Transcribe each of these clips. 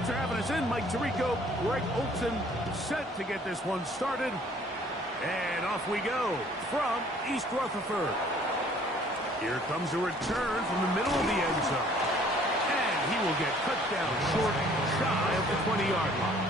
Thanks for having us in, Mike Tirico. Greg Olson set to get this one started. And off we go from East Rutherford. Here comes a return from the middle of the end zone. And he will get cut down short, shy of the 20-yard line.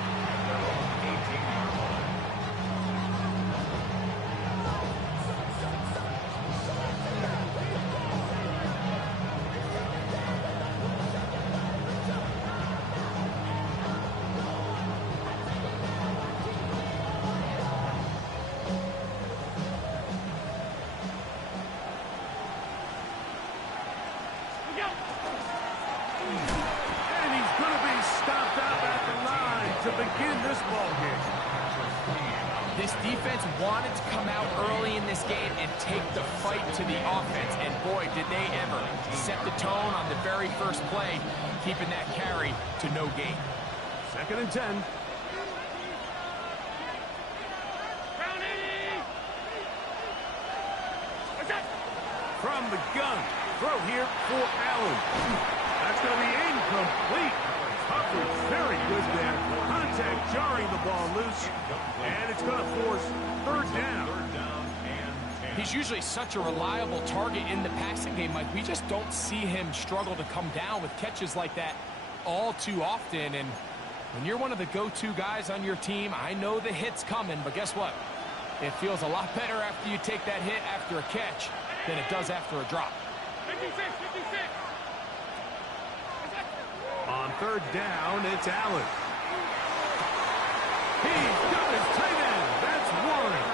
To begin this ball game. This defense wanted to come out early in this game and take the fight to the offense. And boy, did they ever set the tone on the very first play, keeping that carry to no gain. 2nd and 10. From the gun. Throw here for Allen. That's going to be incomplete. Coverage very good there. Contact jarring the ball loose. And it's going to force 3rd down. He's usually such a reliable target in the passing game, Mike. We just don't see him struggle to come down with catches like that all too often. And when you're one of the go-to guys on your team, I know the hit's coming, but guess what? It feels a lot better after you take that hit after a catch than it does after a drop. 56. On 3rd down, it's Allen. He's got his tight end. That's Warren.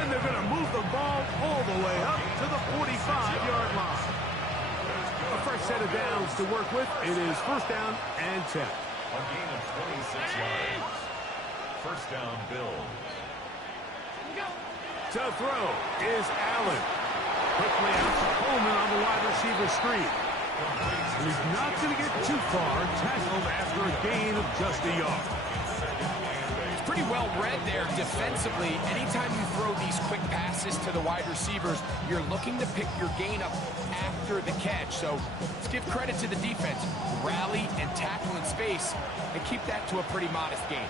And they're going to move the ball all the way up to the 45-yard line. A fresh set of downs to work with. It is 1st down and 10. A gain of 26 yards. 1st down, Bills. To throw is Allen. Quickly out to Coleman on the wide receiver screen. He's not going to get too far, tackled after a gain of just a yard. It's pretty well read there defensively. Anytime you throw these quick passes to the wide receivers, you're looking to pick your gain up after the catch. So let's give credit to the defense. Rally and tackle in space and keep that to a pretty modest gain.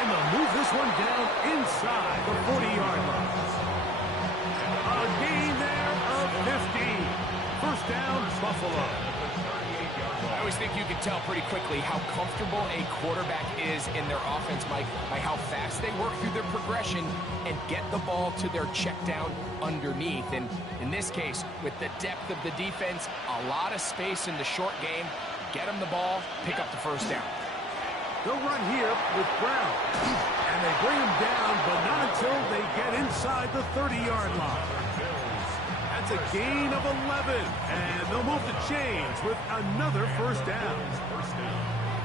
And they'll move this one down inside the 40-yard line. A gain there of 15. 1st down, Buffalo. I always think you can tell pretty quickly how comfortable a quarterback is in their offense, Mike, by how fast they work through their progression and get the ball to their check down underneath. And in this case, with the depth of the defense, a lot of space in the short game, get them the ball, pick up the 1st down. They'll run here with Brown. And they bring him down, but not until they get inside the 30-yard line. That's a gain of 11. And they'll move the chains with another 1st down.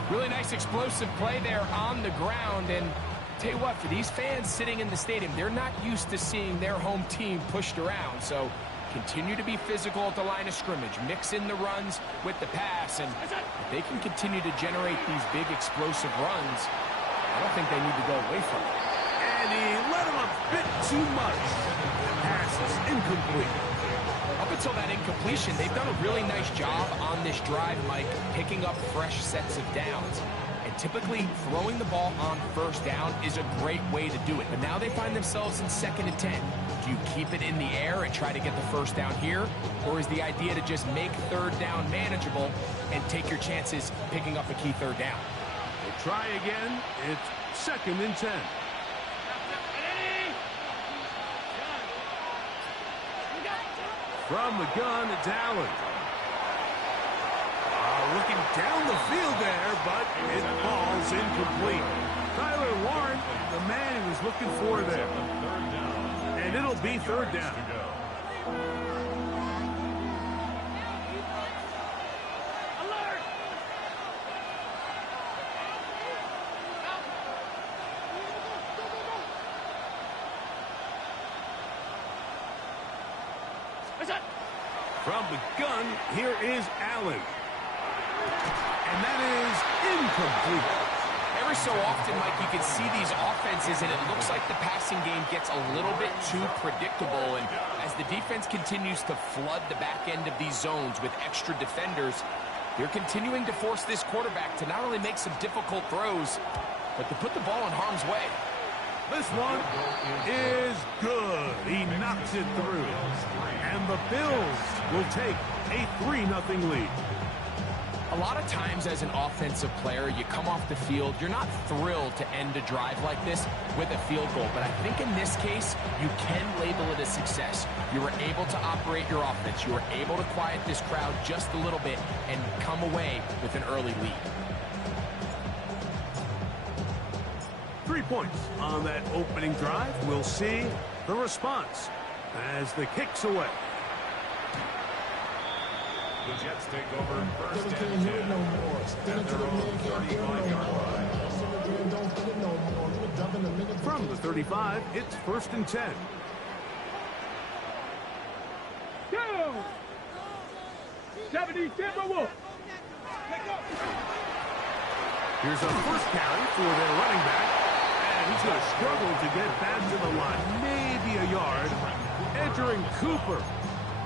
Really nice explosive play there on the ground. And tell you what, for these fans sitting in the stadium, they're not used to seeing their home team pushed around. So continue to be physical at the line of scrimmage. Mix in the runs with the pass. And if they can continue to generate these big explosive runs, I don't think they need to go away from it. And he let him a bit too much. Pass is incomplete. Up until that incompletion, they've done a really nice job on this drive, Mike, picking up fresh sets of downs. And typically, throwing the ball on 1st down is a great way to do it. But now they find themselves in 2nd and 10. Do you keep it in the air and try to get the 1st down here? Or is the idea to just make 3rd down manageable and take your chances picking up a key 3rd down? We'll try again. It's 2nd and 10. From the gun, it's Allen. Looking down the field there, but it falls incomplete. Tyler Warren, the man he was looking for there. And it'll be 3rd down. From the gun, here is Allen. And that is incomplete. Every so often, Mike, you can see these offenses defenses, and it looks like the passing game gets a little bit too predictable. And as the defense continues to flood the back end of these zones with extra defenders, they're continuing to force this quarterback to not only make some difficult throws, but to put the ball in harm's way. This one is good. He knocks it through. And the Bills will take a 3-0 lead. A lot of times as an offensive player, you come off the field, you're not thrilled to end a drive like this with a field goal. But I think in this case, you can label it a success. You were able to operate your offense. You were able to quiet this crowd just a little bit and come away with an early lead. 3 points on that opening drive. We'll see the response as the kick's away. The Jets take over first and 10 at their own 35-yard line. From the 35, it's first and 10. Go! 70 Timberwolves. Here's a first carry for their running back. And he's going to struggle to get back to the line. Maybe a yard. Entering Cooper.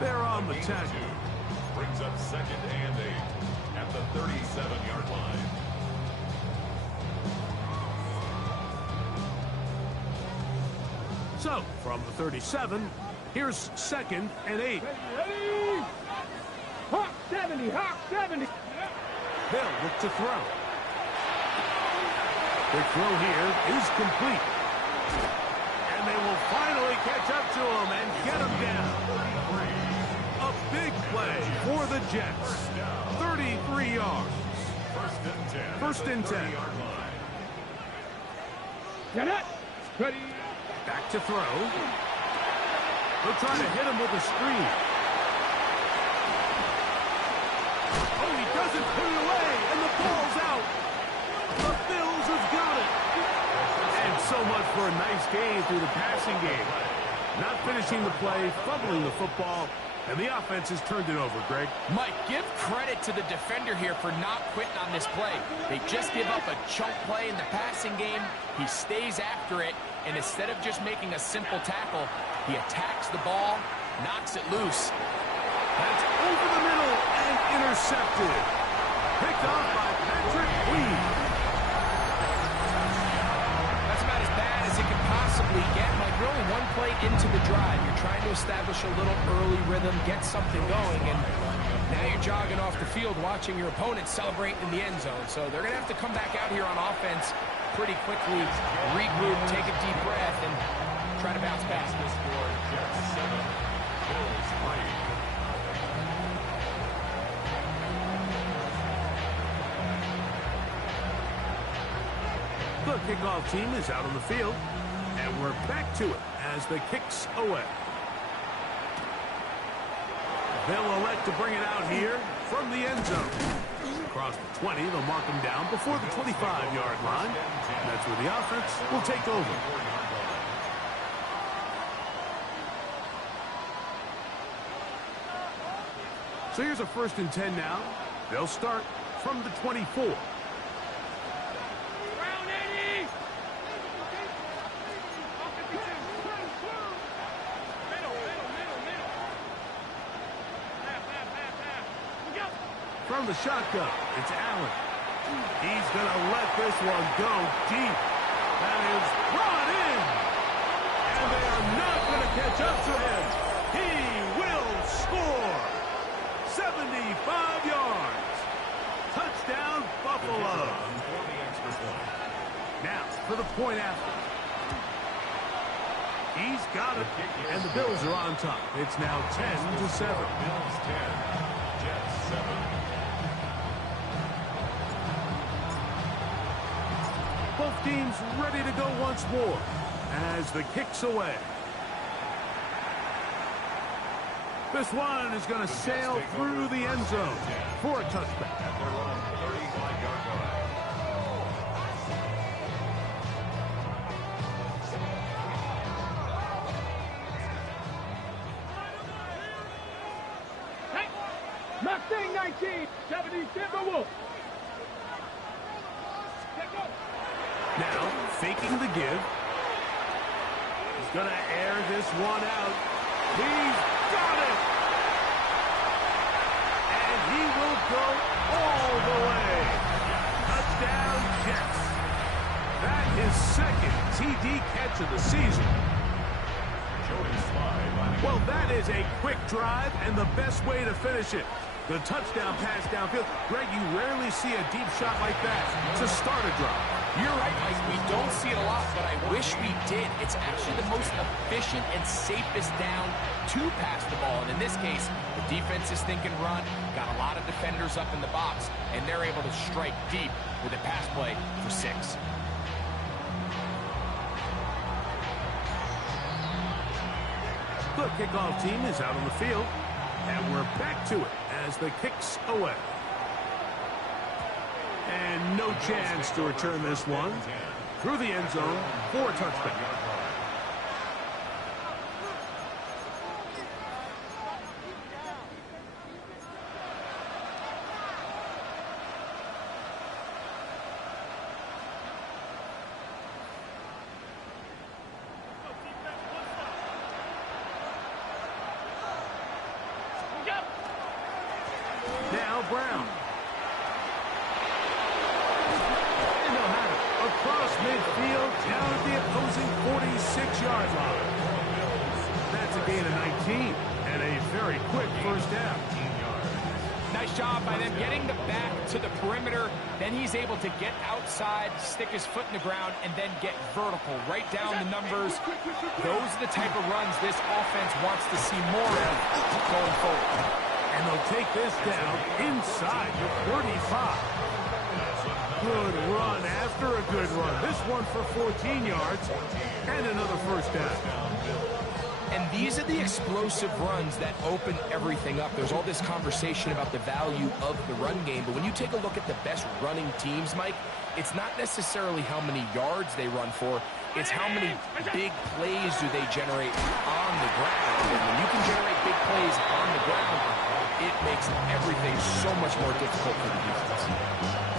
They're on the 10. Brings up second and 8 at the 37-yard line. So, from the 37, here's second and 8. Ready? Hawk 70, Hawk 70. They'll look to throw. The throw here is complete. And they will finally catch up to him and get him down. A big play for the Jets. 33 yards. First and 10. Get it. Ready. Back to throw. They'll try to hit him with a screen. Oh, he doesn't put it away, and the ball's out. The Bills have got it. And so much for a nice game through the passing game. Not finishing the play, fumbling the football, and the offense has turned it over, Greg. Mike, give credit to the defender here for not quitting on this play. They just give up a chunk play in the passing game. He stays after it, and instead of just making a simple tackle, he attacks the ball, knocks it loose. That's over the middle and intercepted. Picked off by Patrick Weed. That's about as bad as it can possibly get. Mike, we're only one play into the drive. You're trying to establish a little early rhythm, get something going, and now you're jogging off the field watching your opponent celebrate in the end zone. So they're going to have to come back out here on offense pretty quickly, regroup, take a deep breath, and try to bounce back. Jets 7, Bills 3. The kickoff team is out on the field, and we're back to it as the kick's away. They'll elect to bring it out here from the end zone. Across the 20, they'll mark them down before the 25-yard line. That's where the offense will take over. So here's a first and 10 now. They'll start from the 24. From the shotgun, it's Allen. He's going to let this one go deep. That is brought in. And they are not going to catch up to him. He will score. 75 yards. Touchdown, Buffalo. Now, for the point after. He's got it, and the Bills are on top. It's now 10-7. Bills 10, Jets 7. Both teams ready to go once more as the kick's away. This one is going to sail through the end zone for a touchback. At their own 35-yard line. Mustang 19, 70 Timberwolves. Now, faking the give. He's going to air this one out. He's got it! And he will go all the way. Touchdown, Jets. That is second TD catch of the season. Well, that is a quick drive and the best way to finish it. The touchdown pass downfield. Greg, you rarely see a deep shot like that to start a drive. You're right, Mike. We don't see it a lot, but I wish we did. It's actually the most efficient and safest down to pass the ball. And in this case, the defense is thinking run, got a lot of defenders up in the box, and they're able to strike deep with a pass play for 6. The kickoff team is out on the field, and we're back to it as the kick's away. And no chance to return this one through the end zone for a touchdown. Now Brown. And they'll have it across midfield down at the opposing 46-yard line. That's a gain of 19 and a very quick first down. Nice job by them getting the back to the perimeter. Then he's able to get outside, stick his foot in the ground, and then get vertical. Right down the numbers. Those are the type of runs this offense wants to see more of going forward. And they'll take this down inside the 35. Good run after a good run. This one for 14 yards and another first down. And these are the explosive runs that open everything up. There's all this conversation about the value of the run game, but when you take a look at the best running teams, Mike, it's not necessarily how many yards they run for, it's how many big plays do they generate on the ground. And when you can generate big plays on the ground, it makes everything so much more difficult for the defense.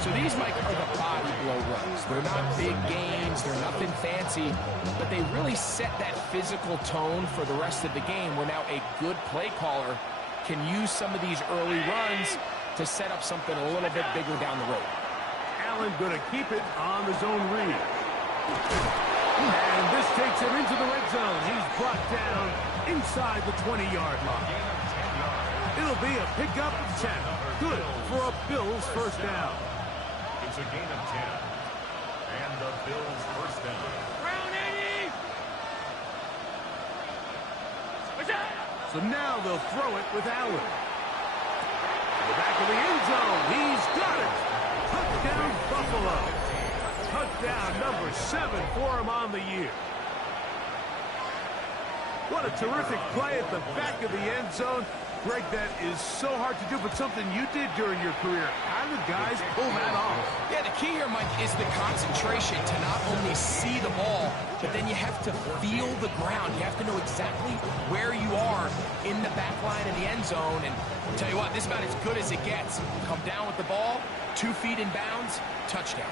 So these, Mike, are the body blow runs. They're not big gains, they're nothing fancy, but they really set that physical tone for the rest of the game where now a good play caller can use some of these early runs to set up something a little bit bigger down the road. Allen going to keep it on the zone read. And this takes him into the red zone. He's brought down inside the 20-yard line. It'll be a pickup of 10. Good for a Bills first down. It's a gain of 10. And the Bills first down. Round 80. So now they'll throw it with Allen. To the back of the end zone. He's got it. Touchdown, Buffalo. Touchdown number 7 for him on the year. What a terrific play at the back of the end zone. Greg, that is so hard to do, but something you did during your career. How did guys pull that off? Yeah, the key here, Mike, is the concentration to not only see the ball, but then you have to feel the ground. You have to know exactly where you are in the back line of the end zone. And I'll tell you what, this is about as good as it gets. Come down with the ball, 2 feet in bounds, touchdown.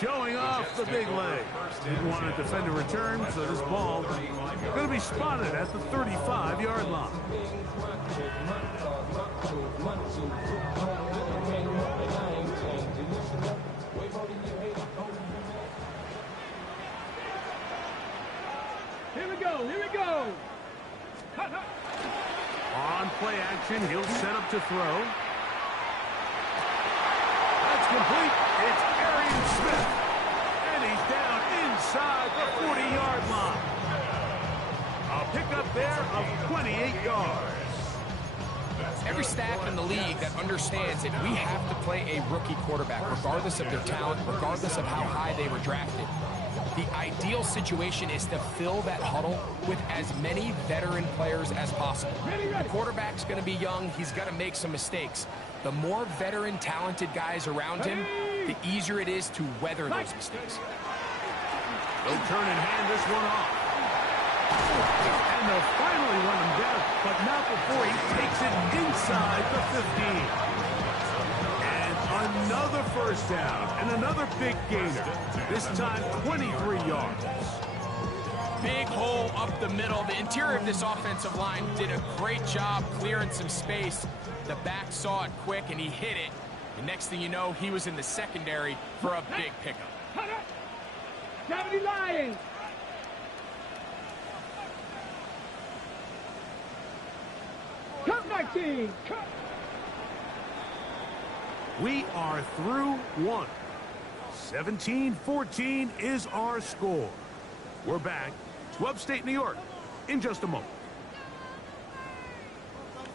Showing off the big leg. Didn't want to defend a return, so this ball going to be spotted at the 35-yard line. Here we go. Here we go. On play action, he'll set up to throw. That's complete. It's Arian Smith. And he's down inside the 40-yard line. A pickup there of 28 yards. Every staff in the league that understands that we have to play a rookie quarterback, regardless of their talent, regardless of how high they were drafted. The ideal situation is to fill that huddle with as many veteran players as possible. The quarterback's going to be young. He's got to make some mistakes. The more veteran, talented guys around him, the easier it is to weather those mistakes. They'll turn and hand this one off. And they'll finally run him down, but not before he takes it inside the 15. And another Another first down and another big gainer. This time 23 yards. Big hole up the middle. The interior of this offensive line did a great job clearing some space. The back saw it quick, and he hit it. The next thing you know, he was in the secondary for a big pickup. Cavalry Lions. Cut my team. Cut. We are through one. 17-14 is our score. We're back to upstate New York in just a moment.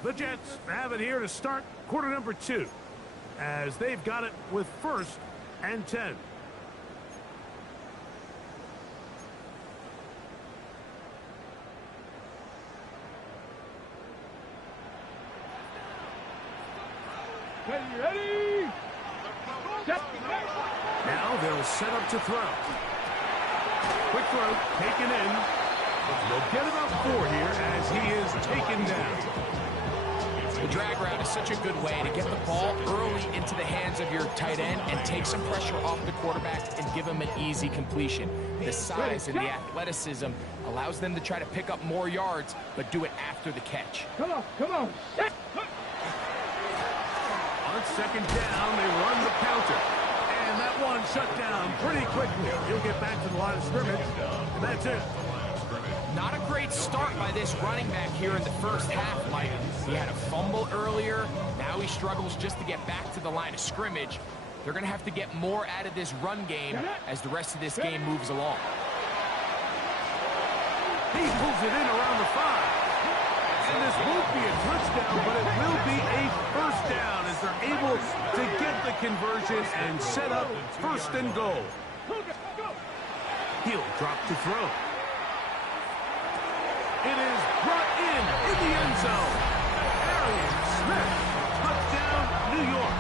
The Jets have it here to start quarter number 2, as they've got it with 1st and 10. Ready? Set. Now they'll set up to throw. Quick throw, taken in. They'll get about 4 here as he is taken down. The drag route is such a good way to get the ball early into the hands of your tight end and take some pressure off the quarterback and give him an easy completion. The size and the athleticism allows them to try to pick up more yards, but do it after the catch. Come on, come on. Set. On second down, they run the counter. And that one shut down pretty quickly. He'll get back to the line of scrimmage, and that's it. Not a great start by this running back here in the first half, Mike. He had a fumble earlier. Now he struggles just to get back to the line of scrimmage. They're going to have to get more out of this run game as the rest of this game moves along. He pulls it in around the 5. And this won't be a touchdown, but it will be a first down as they're able to get the conversion and set up 1st and goal. He'll drop to throw. It is brought in the end zone. Arian Smith, touchdown, New York.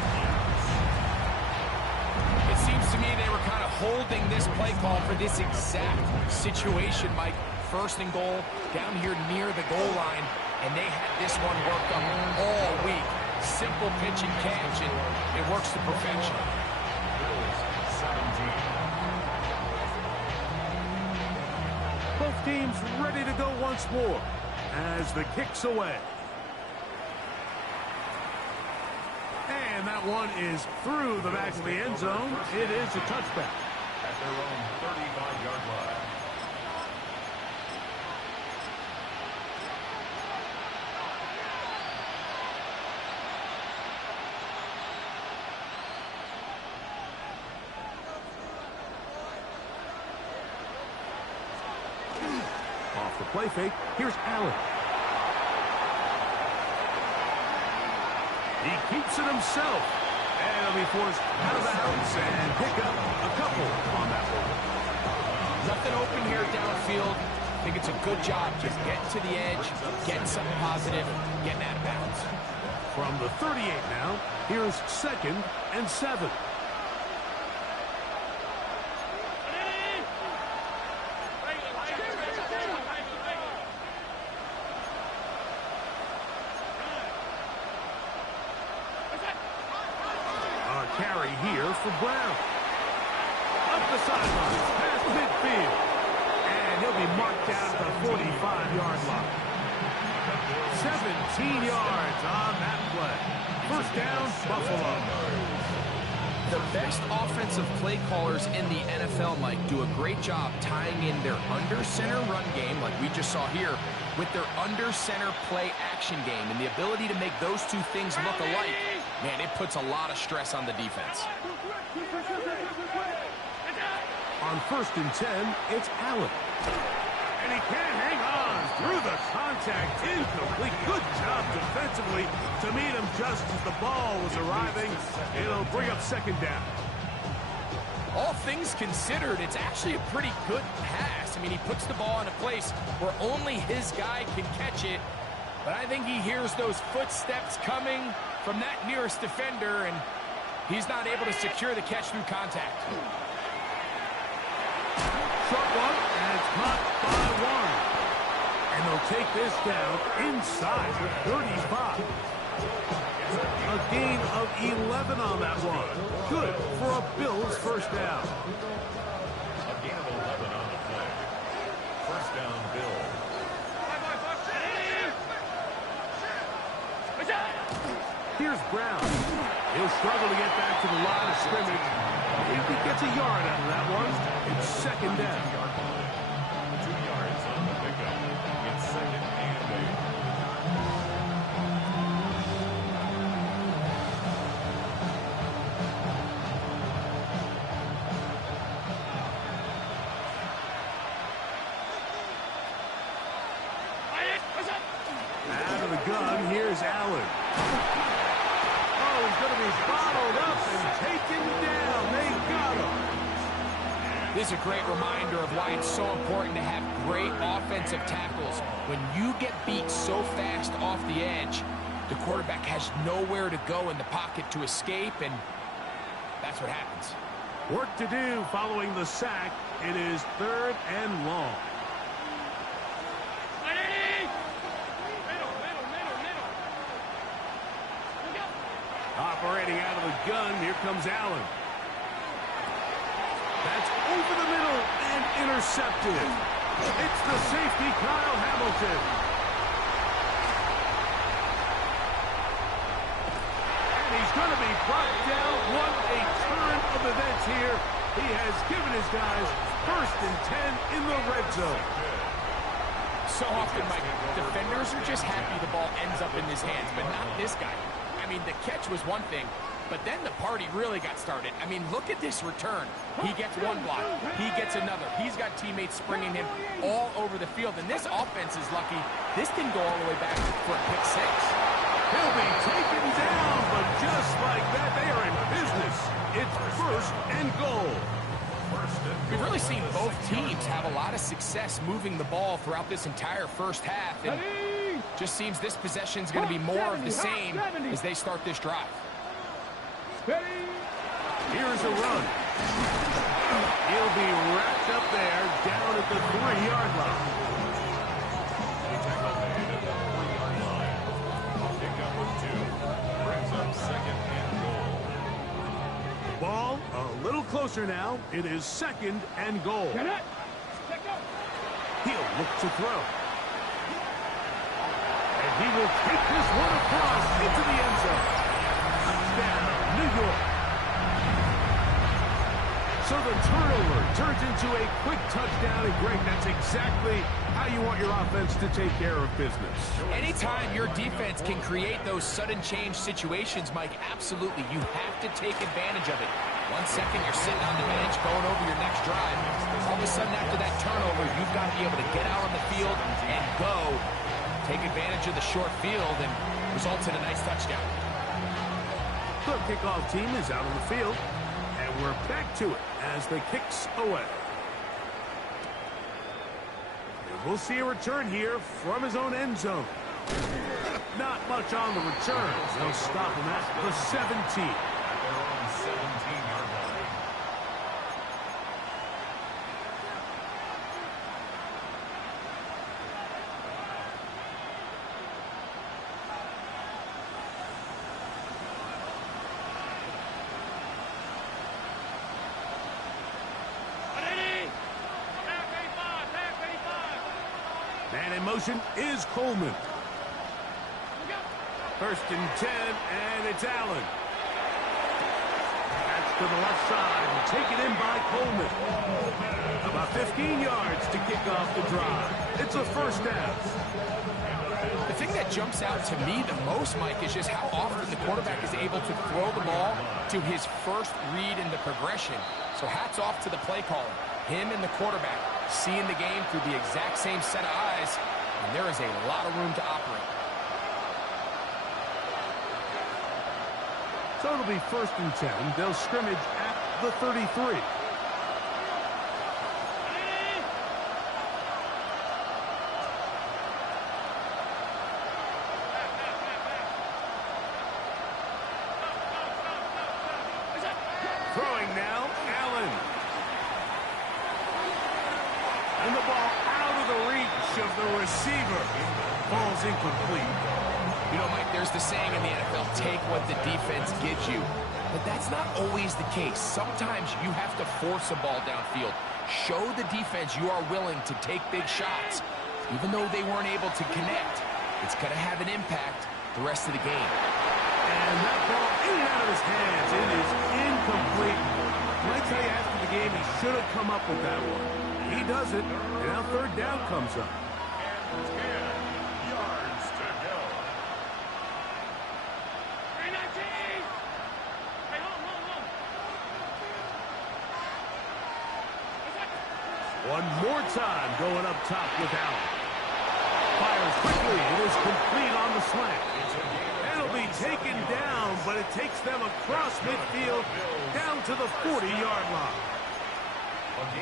It seems to me they were kind of holding this play call for this exact situation, Mike. 1st and goal, down here near the goal line, and they had this one worked up all week. Simple pitch and catch, and it works to perfection. Both teams ready to go once more as the kick's away. And that one is through the back of the end zone. It is a touchback. At their own 35-yard line. Off the play fake, here's Allen. He keeps it himself. And he'll be forced out of bounds and pick up a couple on that one. Nothing open here downfield. I think it's a good job just getting to the edge, getting something positive, getting out of bounds. From the 38 now, here's 2nd and 7. Carry here for Brown. Up the sidelines, past midfield. And he'll be marked down at the 45-yard line. 17 yards on that play. 1st down, Buffalo. The best offensive play callers in the NFL, Mike, do a great job tying in their under-center run game, like we just saw here, with their under-center play action game. And the ability to make those two things look alike, man, it puts a lot of stress on the defense. On 1st and 10, it's Allen. And he can't hang on through the contact. Incomplete. Good job defensively to meet him just as the ball was arriving. It'll bring up 2nd down. All things considered, it's actually a pretty good pass. I mean, he puts the ball in a place where only his guy can catch it. But I think he hears those footsteps coming from that nearest defender, and he's not able to secure the catch through contact. Short one, and it's caught by 1. And they'll take this down inside the 35. A gain of 11 on that one. Good for a Bills first down. A gain of 11 on the play. First down, Bills. Here's Brown. He'll struggle to get back to the line of scrimmage. If he gets a yard out of that one, it's second down. 2 yards on the pickup. It's second and 8. Out of the gun, here's Allen. Oh, he's going to be bottled up and taken down. They got him. This is a great reminder of why it's so important to have great offensive tackles. When you get beat so fast off the edge, the quarterback has nowhere to go in the pocket to escape, and that's what happens. Work to do following the sack. It is third and long. Operating out of the gun, here comes Allen. That's over the middle and intercepted. It's the safety, Kyle Hamilton. And he's going to be brought down. What a turn of events here. He has given his guys first and 10 in the red zone. So often, Mike, defenders are just happy the ball ends up in his hands, but not this guy. I mean, the catch was one thing, but then the party really got started. I mean, look at this return. He gets one block. He gets another. He's got teammates springing him all over the field, and this offense is lucky. This didn't go all the way back for a pick six. He'll be taken down, but just like that, they are in business. It's first and goal. We've really seen both teams have a lot of success moving the ball throughout this entire first half, and just seems this possession's going to be more of the same as they start this drive. Here's a run. He'll be wrapped up there down at the 3-yard line. A tackle made at the 3-yard line. Pickup of 2. Brings up second and goal. Ball a little closer now. It is second and goal. He'll look to throw. And he will take this one across into the end zone. Touchdown, New York. So the turnover turns into a quick touchdown, and Greg, that's exactly how you want your offense to take care of business. Anytime your defense can create those sudden change situations, Mike, absolutely, you have to take advantage of it. 1 second, you're sitting on the bench going over your next drive. All of a sudden, after that turnover, you've got to be able to get out on the field and go. Take advantage of the short field and results in a nice touchdown. The kickoff team is out on the field, and we're back to it as the kicks away. And we'll see a return here from his own end zone. Not much on the return. They'll stop him at the 17. At their own 17-yard line. Man in motion is Coleman. First and 10, and it's Allen. That's to the left side, and taken in by Coleman. About 15 yards to kick off the drive. It's a first down. The thing that jumps out to me the most, Mike, is just how often the quarterback is able to throw the ball to his first read in the progression. So hats off to the play caller. Him and the quarterback seeing the game through the exact same set of eyes, and there is a lot of room to operate. So it'll be first and 10. They'll scrimmage at the 33. Throwing now, Allen. And the ball out of the reach of the receiver. Ball's incomplete. You know, Mike, there's the saying in the NFL, take what the defense gives you. But that's not always the case. Sometimes you have to force a ball downfield. Show the defense you are willing to take big shots. Even though they weren't able to connect, it's going to have an impact the rest of the game. And that ball in and out of his hands. It is incomplete. When I tell you after the game, he should have come up with that one. He does it, and now third down comes up. And 10 yards to go. One more time going up top with Allen. Fires quickly. It is complete on the slant. It'll be taken down, but it takes them across midfield down to the 40-yard line.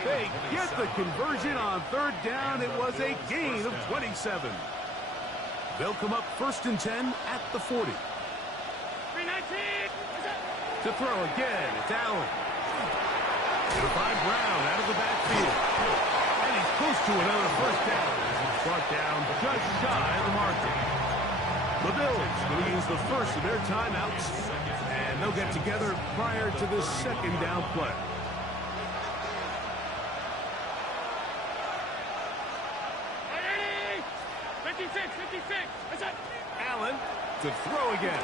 They get the conversion on third down. It was a gain of 27. They'll come up 1st and 10 at the 40. To throw again, it's Allen. To find Brown out of the backfield. And he's close to another first down. He's brought down just shy of the marker. The Bills will use the first of their timeouts, and they'll get together prior to the second down play. Allen to throw again.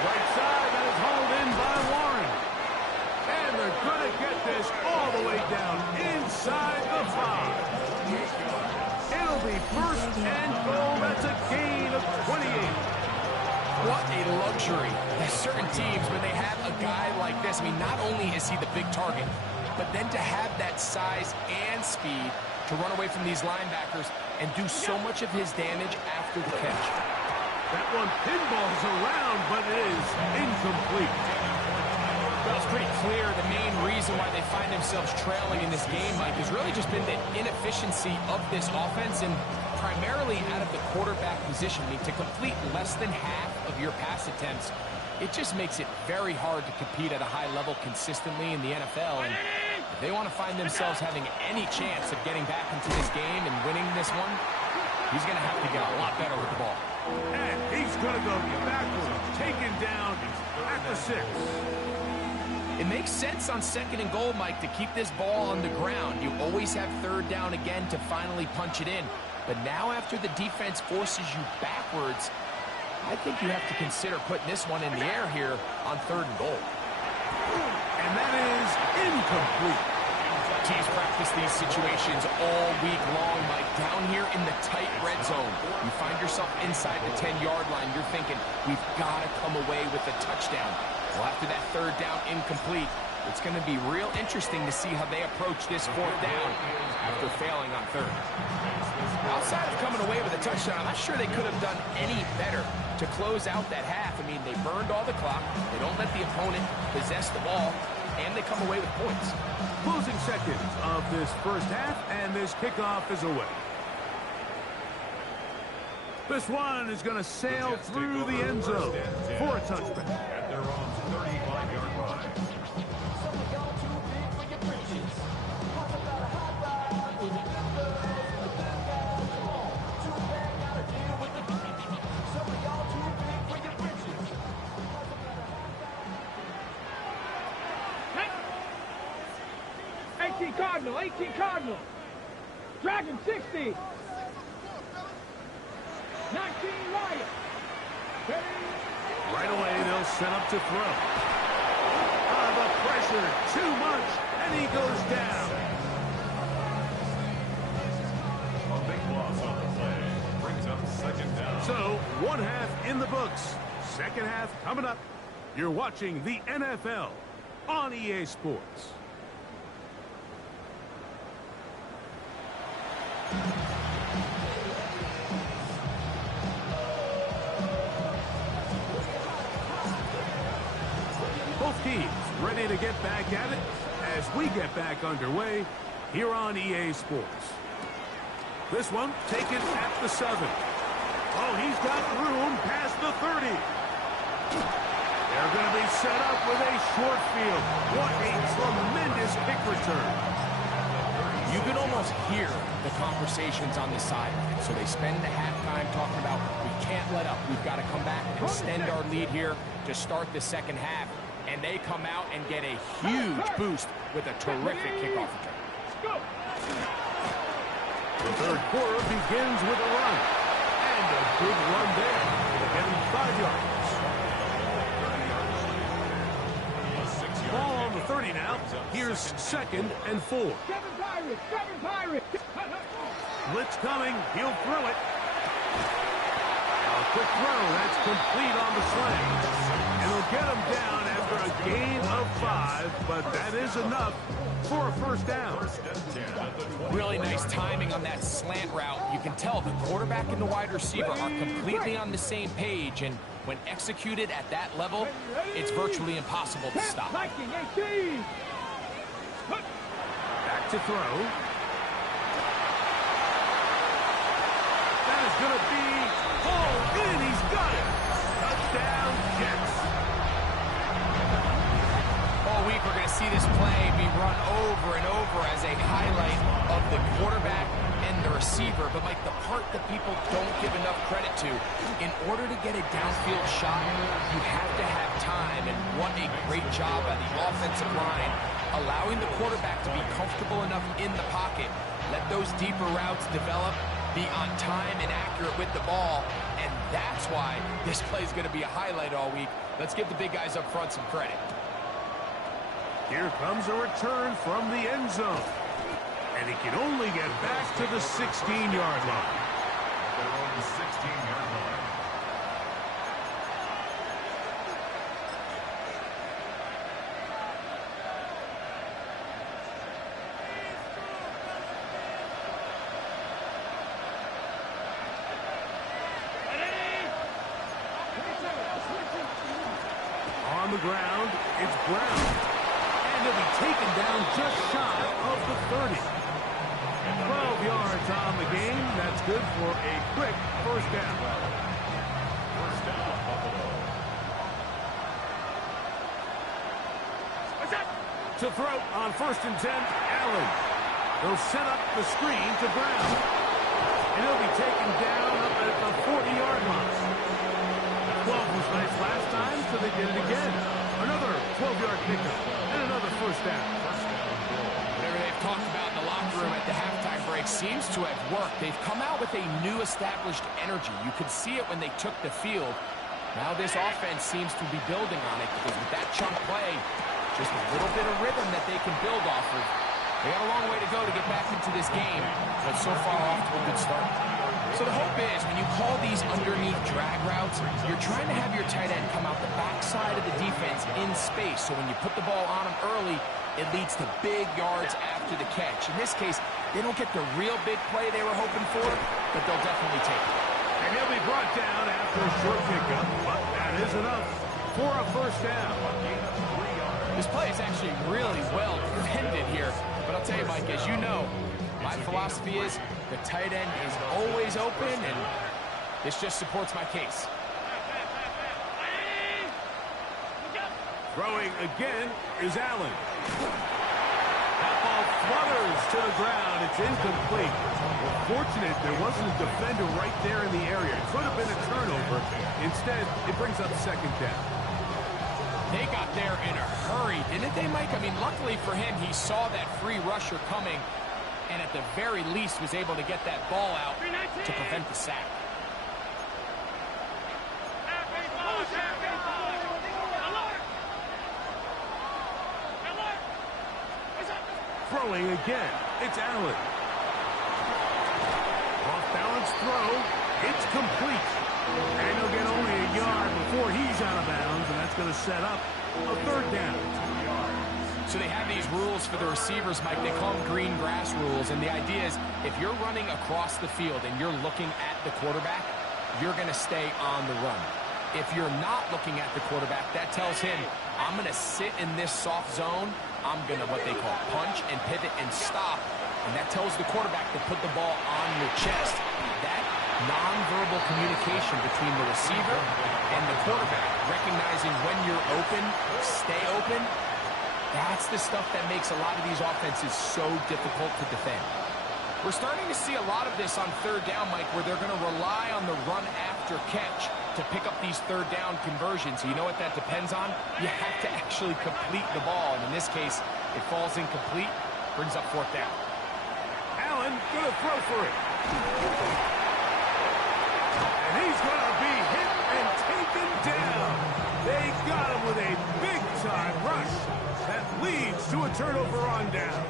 Right side, that is hauled in by Warren. And they're going to get this all the way down inside the 5. It'll be 1st and goal. That's a gain of 28. What a luxury. There's certain teams, when they have a guy like this, I mean, not only is he the big target, but then to have that size and speed to run away from these linebackers and do so much of his damage after the catch. That one pinballs around, but it is incomplete. Well, it's pretty clear the main reason why they find themselves trailing in this game, Mike, has really just been the inefficiency of this offense and primarily out of the quarterback position. I mean, to complete less than half of your pass attempts, it just makes it very hard to compete at a high level consistently in the NFL. And if they want to find themselves having any chance of getting back into this game and winning this one, he's going to have to get a lot better with the ball. And he's going to go backwards, taken down at the 6. It makes sense on 2nd and goal, Mike, to keep this ball on the ground. You always have third down again to finally punch it in. But now after the defense forces you backwards, I think you have to consider putting this one in the air here on 3rd and goal. And that is incomplete. Teams practice these situations all week long, Mike. Down here in the tight red zone, you find yourself inside the 10-yard line. You're thinking, we've got to come away with a touchdown. Well, after that 3rd down incomplete, it's going to be real interesting to see how they approach this 4th down after failing on 3rd. Outside of coming away with a touchdown, I'm not sure they could have done any better to close out that half. I mean, they burned all the clock. They don't let the opponent possess the ball, and they come away with points. Closing seconds of this first half, and this kickoff is away. This one is going to sail through the end zone for a touchback. At their own 35-yard line. Cardinal, 18 Cardinal. Dragon 60. 19 Lion. Right away, they'll set up to throw. The pressure, too much, and he goes down. A big loss on the play. Brings up 2nd down. So, 1 half in the books. 2nd half coming up. You're watching the NFL on EA Sports. Both teams ready to get back at it as we get back underway here on EA Sports. This one taken at the 7. Oh, he's got room past the 30. They're going to be set up with a short field. What a tremendous kick return. You can almost hear the conversations on the sideline. So they spend the halftime talking about, we can't let up. We've got to come back and extend our lead here to start the second half. And they come out and get a huge boost with a terrific kickoff return. The third quarter begins with a run. And a big run there. Getting 5 yards. Ball on the 30 now. Here's 2nd and 4. Seven Pirates. Blitz coming. He'll throw it. A quick throw. That's complete on the sling. And he'll get him down after a gain of 5, but that is enough for a first down. Really nice timing on that slant route. You can tell the quarterback and the wide receiver are completely on the same page, and when executed at that level, it's virtually impossible to stop. Back to throw. That is going to be pulled in. He's got it. Touchdown, Jets. All week we're going to see this play be run over and over as a highlight of the quarterback and the receiver. But, Mike, the part that people don't give enough credit to, in order to get a downfield shot, you have to have time. And what a great job by the offensive line, allowing the quarterback to be comfortable enough in the pocket, let those deeper routes develop, be on time and accurate with the ball, and that's why this play is going to be a highlight all week. Let's give the big guys up front some credit. Here comes a return from the end zone. And he can only get back to the 16-yard line. They're on the 16-yard line. On the ground, it's Brown. And he'll be taken down just shy of the 30. 12 yards on the game. That's good for a quick first down. First down, Buffalo. To throw on 1st and 10, Allen. They'll set up the screen to Brown. And he'll be taken down up at the 40-yard line. 12 was nice last time, so they did it again. Another 12-yard pickup and another first down. Whatever they've talked about in the locker room at the halftime break seems to have worked. They've come out with a new established energy. You could see it when they took the field. Now this offense seems to be building on it because with that chunk play, just a little bit of rhythm that they can build off of. They got a long way to go to get back into this game, but so far off to a good start. So the hope is when you call these underneath drag routes, you're trying to have your tight end come out the backside of the defense in space. So when you put the ball on him early, it leads to big yards after the catch. In this case, they don't get the real big play they were hoping for, but they'll definitely take it. And he'll be brought down after a short pickup, but that is enough for a first down. This play is actually really well defended here. But I'll tell you, Mike, as you know, my philosophy is the tight end is always open, and this just supports my case. Throwing again is Allen. That ball flutters to the ground. It's incomplete. Fortunate there wasn't a defender right there in the area. It could have been a turnover. Instead, it brings up 2nd down. They got there in a hurry, didn't they, Mike? I mean, luckily for him, he saw that free rusher coming, and at the very least was able to get that ball out to prevent the sack. Throwing again, it's Allen. Off-balance throw, it's complete. And he'll get only a yard before he's out of bounds, and that's going to set up a 3rd down. So they have these rules for the receivers, Mike. They call them green grass rules, and the idea is if you're running across the field and you're looking at the quarterback, you're going to stay on the run. If you're not looking at the quarterback, that tells him, I'm going to sit in this soft zone. I'm going to, what they call, punch and pivot and stop. And that tells the quarterback to put the ball on your chest. That non-verbal communication between the receiver and the quarterback, recognizing when you're open, stay open, That's the stuff that makes a lot of these offenses so difficult to defend. We're starting to see a lot of this on third down, Mike, where they're going to rely on the run after catch to pick up these third down conversions. You know what that depends on? You have to actually complete the ball, and in this case, it falls incomplete, brings up fourth down. Allen going to throw for it. And he's going to be hit and taken down. They got him with a big-time rush that leads to a turnover on down.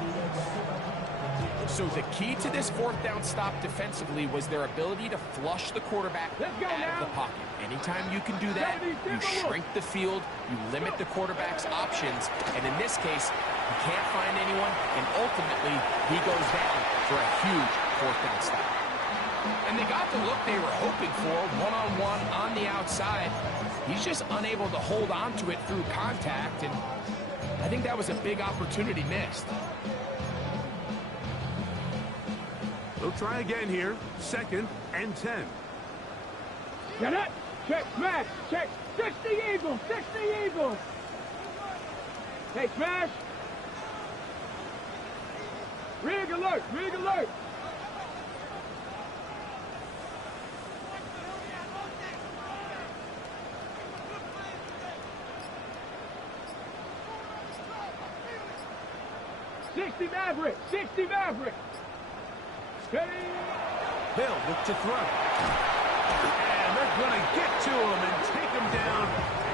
So the key to this fourth down stop defensively was their ability to flush the quarterback out of the pocket. Anytime you can do that, you shrink the field, you limit the quarterback's options, and in this case, he can't find anyone, and ultimately, he goes down for a huge fourth down stop. And they got the look they were hoping for, one-on-one on the outside. He's just unable to hold on to it through contact, and I think that was a big opportunity missed. They'll try again here. 2nd and 10. Get it. Check, smash. Check. 60 Eagles. 60 Eagles. Hey, smash. Rig alert. Rig alert. Maverick. 60 Maverick. They'll look to throw. And they're going to get to him and take him down,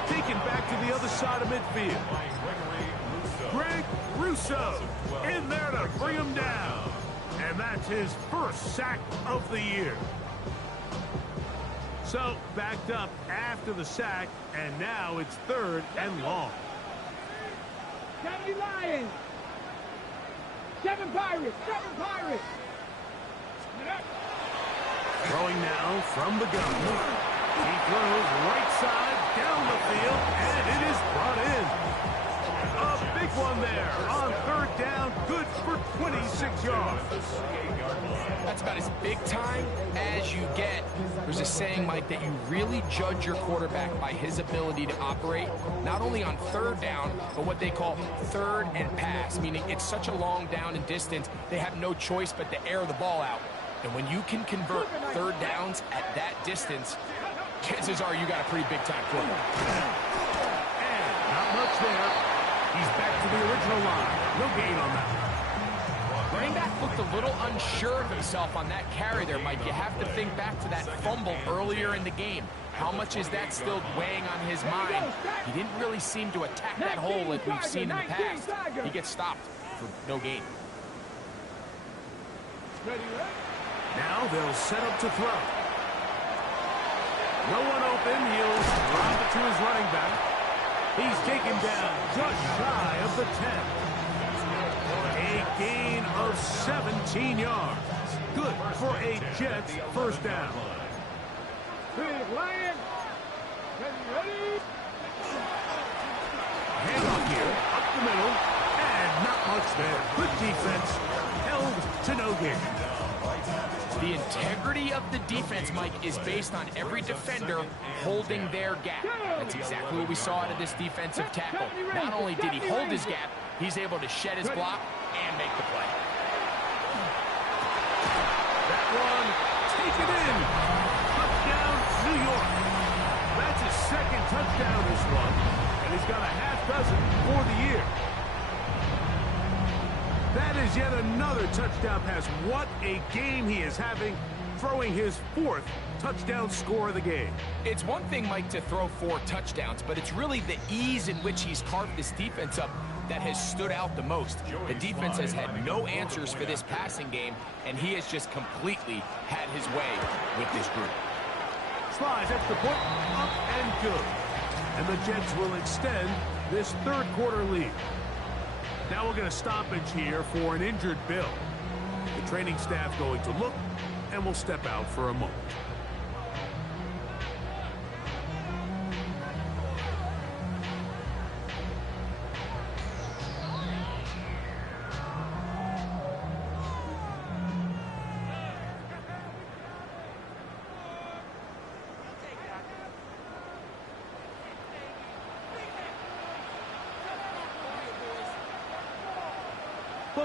taken back to the other side of midfield. Greg Rousseau in there to bring him down. And that's his first sack of the year. So, backed up after the sack, and now it's 3rd and long. 70 Lions. 7 Pirates. 7 Pirates. Throwing now from the gun. He throws right side down the field, and it is brought in. A big one there on 3rd down, good for 26 yards. That's about as big time as you get. There's a saying, Mike, that you really judge your quarterback by his ability to operate, not only on 3rd down, but what they call 3rd and pass, meaning it's such a long down and distance, they have no choice but to air the ball out. And when you can convert 3rd downs at that distance, chances are you got a pretty big-time quarterback. And not much there. He's back to the original line. No gain on that. Running back looked a little unsure of himself on that carry there, Mike. You have to think back to that fumble earlier in the game. How much is that still weighing on his mind? He didn't really seem to attack that hole like we've seen in the past. He gets stopped for no gain. Now they'll set up to throw. No one open. He'll drop it to his running back. He's taken down just shy of the 10. A gain of 17 yards. Good for a Jets first down. Big Lion. Ready. Handoff here, up the middle, and not much there. Good defense, held to no gain. The integrity of the defense, Mike, is based on every defender holding their gap. That's exactly what we saw out of this defensive tackle. Not only did he hold his gap, he's able to shed his block and make the play. That one, take it in. Touchdown, New York. That's his 2nd touchdown this one, and he's got a half dozen for the year. That is yet another touchdown pass. What a game he is having, throwing his 4th touchdown score of the game. It's one thing, Mike, to throw 4 touchdowns, but it's really the ease in which he's carved this defense up that has stood out the most. The defense has had no answers for this passing game, and he has just completely had his way with this group. Slides at the point, up and good. And the Jets will extend this 3rd quarter lead. Now we're going to stoppage here for an injured Bill. The training staff going to look, and we'll step out for a moment.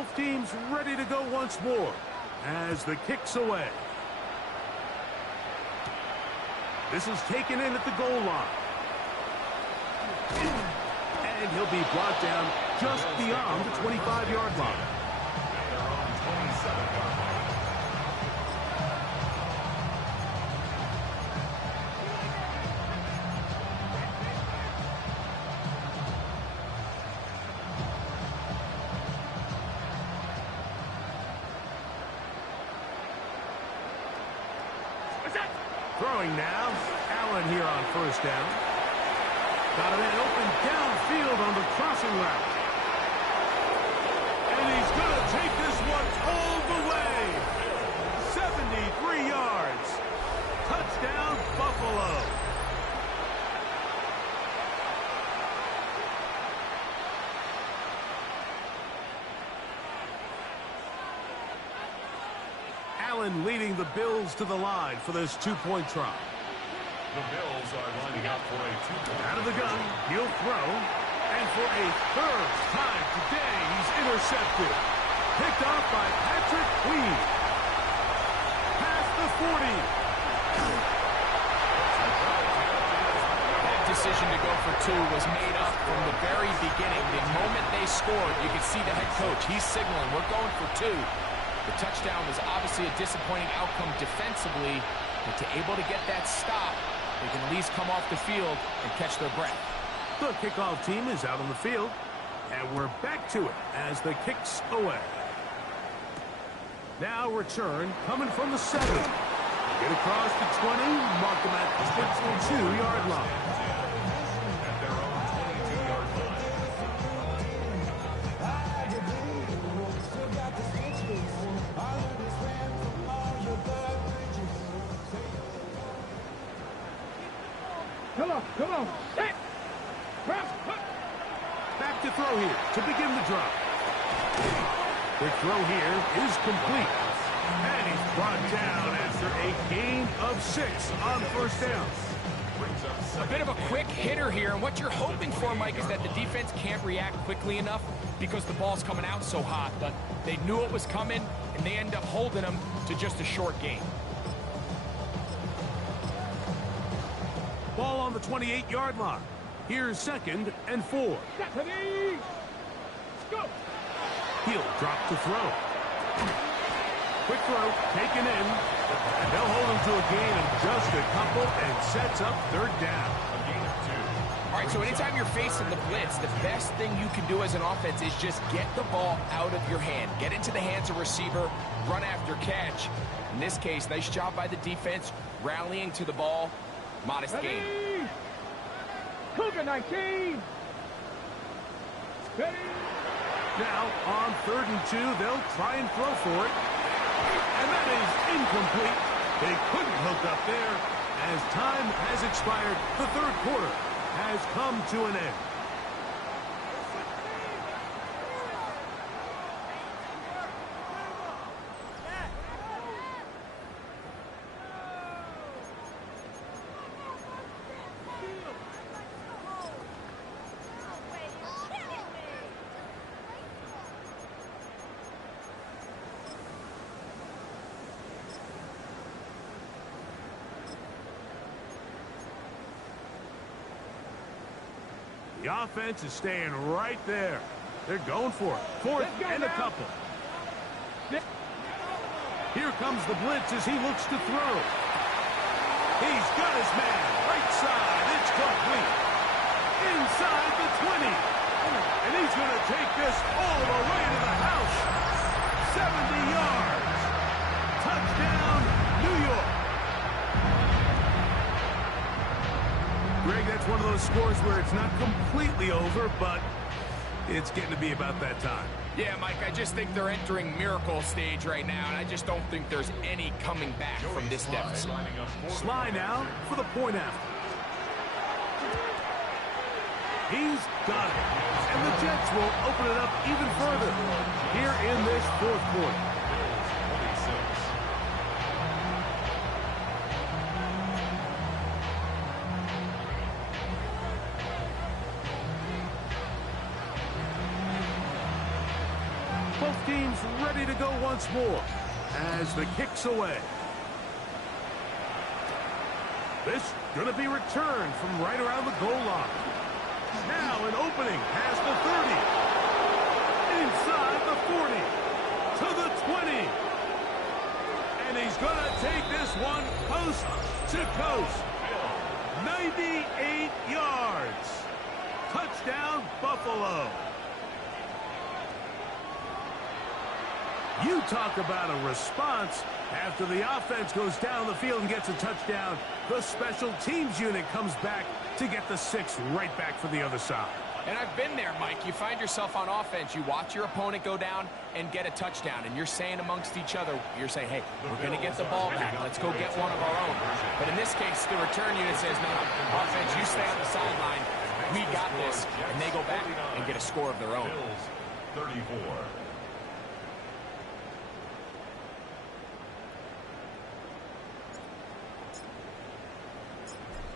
Both teams ready to go once more as the kick's away. This is taken in at the goal line. And he'll be brought down just beyond the 25-yard line. At their own 27-yard line. Throwing now. Allen here on first down. Got a man open downfield on the crossing route. And he's going to take this one all the way. 73 yards. Touchdown, Buffalo. Allen leading the Bills to the line for this two-point try. The Bills are lining up for a two-point. Out of the gun, he'll throw. And for a third time today, he's intercepted. Picked off by Patrick Queen. Past the 40. That decision to go for two was made up from the very beginning. The moment they scored, you could see the head coach. He's signaling, we're going for two. The touchdown was obviously a disappointing outcome defensively, but to able to get that stop, they can at least come off the field and catch their breath. The kickoff team is out on the field, and we're back to it as the kick's away. Now return coming from the 7. Get across the 20, mark them at the 52-yard line. At their own 22-yard line. Come on. Set. Press. Back to throw here to begin the drive. Quick throw here is complete. And he's brought down after a gain of 6 on first down. Brings up A second. bit of a quick hitter here, and what you're hoping for, Mike, is that the defense can't react quickly enough because the ball's coming out so hot, but they knew it was coming, and they end up holding them to just a short gain. Ball on the 28-yard line. Here's 2nd and 4. Stephanie. Go. He'll drop to throw. Quick throw, taken in. And they'll hold him to a gain of just a couple and sets up 3rd down. A gain of 2. All right, so anytime you're facing the blitz, the best thing you can do as an offense is just get the ball out of your hand. Get into the hands of receiver, run after catch. In this case, nice job by the defense, rallying to the ball. Modest gain. Ready. Cougar 19. Ready. Now, on 3rd and 2, they'll try and throw for it. And that is incomplete. They couldn't hook up there. As time has expired, the 3rd quarter has come to an end. The offense is staying right there. They're going for it. 4th Let's go and a now. couple. Here comes the blitz as he looks to throw. He's got his man. Right side. It's complete. Inside the 20. And he's going to take this all the way to the house. 70 yards. Touchdown, New York. Greg, that's one of those scores where it's not completely over, but it's getting to be about that time. Yeah, Mike, I just think they're entering miracle stage right now, and I just don't think there's any coming back from this deficit. Lining up for the Sly now for the point after. He's got it. And the Jets will open it up even further here in this 4th quarter. Bills 26. Both teams ready to go once more as the kick's away. This going to be returned from right around the goal line. Now an opening past the 30. Inside the 40. To the 20. And he's going to take this one coast to coast. 98 yards. Touchdown, Buffalo. You talk about a response. After the offense goes down the field and gets a touchdown, the special teams unit comes back to get the 6 right back for the other side. And I've been there, Mike. You find yourself on offense, you watch your opponent go down and get a touchdown, and you're saying amongst each other, you're saying, hey, we're going to get the ball back. Let's go get one of our own. But in this case, the return unit says, no, offense, you stay on the sideline. We got this. And they go back and get a score of their own. 34.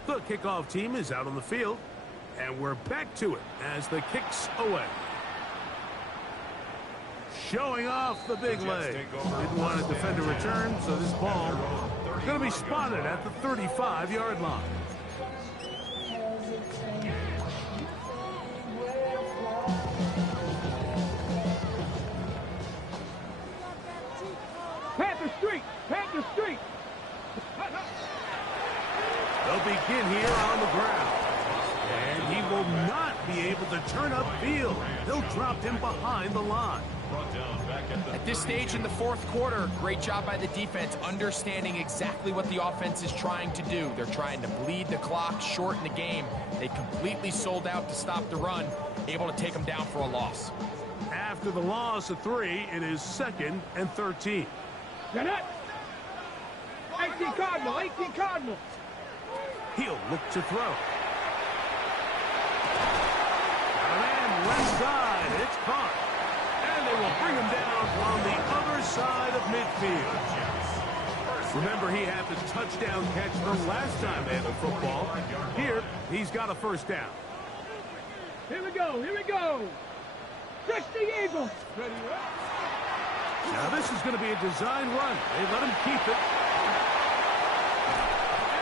The kickoff team is out on the field, and we're back to it as the kick's away. Showing off the big leg. Didn't want to defend a return, so this ball is going to be spotted at the 35-yard line. Panther Street! Panther Street! They'll begin here on the ground. And he will not be able to turn upfield. They'll drop him behind the line. At this stage in the fourth quarter, great job by the defense, understanding exactly what the offense is trying to do. They're trying to bleed the clock, shorten the game. They completely sold out to stop the run, able to take them down for a loss. After the loss of 3, it is 2nd and 13. Get it! 18 Cardinal! 18 Cardinal! He'll look to throw. Got a man left side. It's caught. And they will bring him down on the other side of midfield. Remember, he had the touchdown catch the last time they had the football. Here, he's got a first down. Here we go! Here we go! 60 Eagles! Ready, Now, this is going to be a design run. They let him keep it.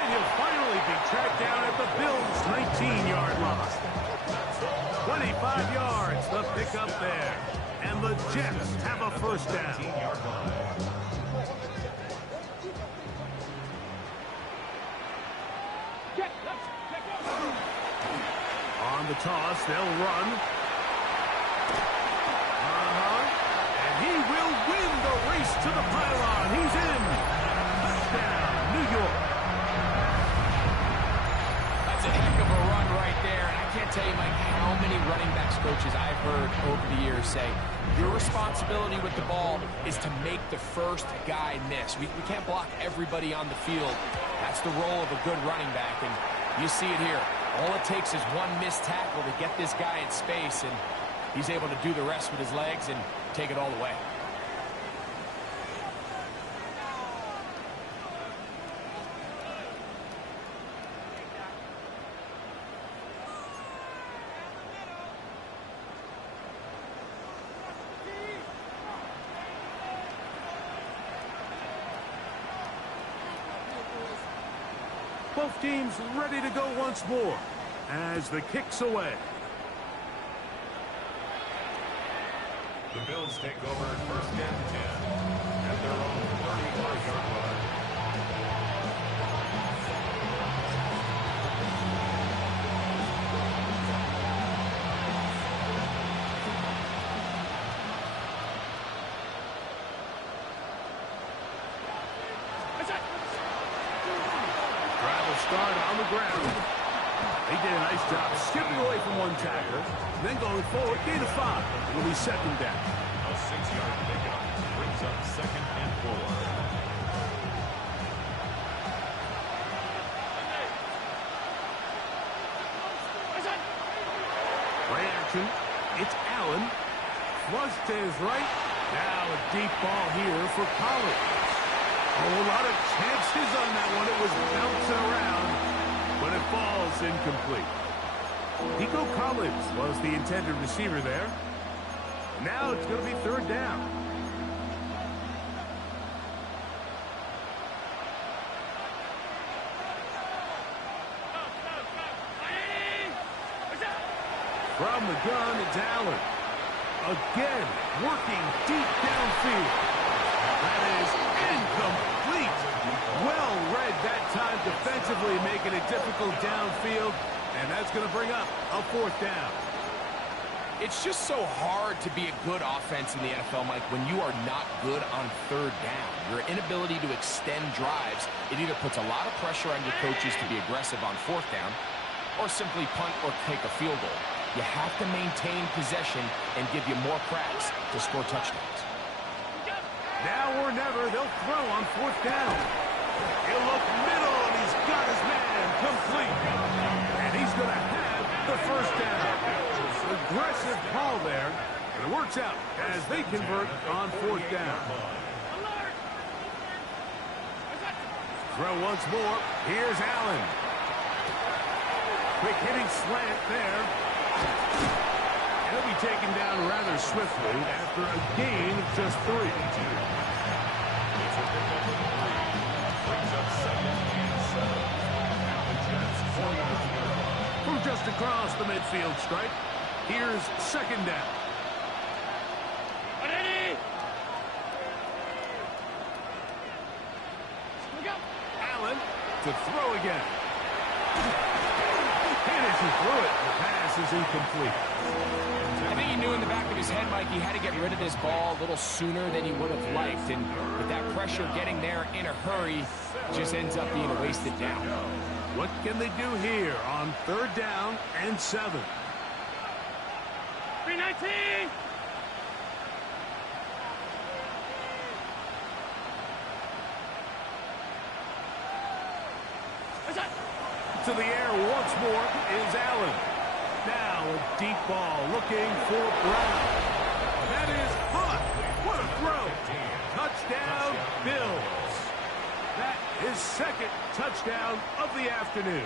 And he'll finally be tracked down at the Bills' 19-yard line. 25 yards, the pickup there. And the Jets have a first down. On the toss, they'll run. And he will win the race to the pylon. He's in. Touchdown, New York. That's a heck of a run right there. And I can't tell you, Mike, how many running backs coaches I've heard over the years say, your responsibility with the ball is to make the first guy miss. We can't block everybody on the field. That's the role of a good running back, and you see it here. All it takes is one missed tackle to get this guy in space, and he's able to do the rest with his legs and take it all the way. Both teams ready to go once more as the kick's away. The Bills take over at 1st and 10 at their own 35-yard line. Start on the ground. They did a nice job skipping away from one tackler, then going forward, gain of 5. It'll be 2nd down. A 6-yard pickup brings up 2nd and 4. Play action. It's Allen. Flush to his right. Now a deep ball here for Collins. A lot of chances on that one. It was bouncing around, but it falls incomplete. Nico Collins was the intended receiver there. Now it's going to be 3rd down. From the gun, it's Allen. Again, working deep downfield. That is incomplete. Well read that time defensively, making it difficult downfield. And that's going to bring up a 4th down. It's just so hard to be a good offense in the NFL, Mike, when you are not good on 3rd down. Your inability to extend drives, it either puts a lot of pressure on your coaches to be aggressive on 4th down or simply punt or take a field goal. You have to maintain possession and give you more cracks to score touchdowns. Now or never, they'll throw on 4th down. He'll look middle, and he's got his man complete. And he's going to have the 1st down. Aggressive call there, and it works out as they convert on 4th down. Throw once more. Here's Allen. Quick hitting slant there. And he'll be taken down rather swiftly after a gain of just 3. It's a pickup of 3. Brings up 2nd and 7. Now the Jets 40-yard line. From just across the midfield stripe, here's 2nd down. Ready? Allen to throw again. And as he threw it, the pass is incomplete. I think he knew in the back of his head, Mike, he had to get rid of this ball a little sooner than he would have liked. And with that pressure getting there in a hurry, just ends up being a wasted down. What can they do here on 3rd down and 7? 319. To the air once more is Allen. Now a deep ball looking for Brown. That is hot. What a throw. Touchdown, Bills. That is 2nd touchdown of the afternoon.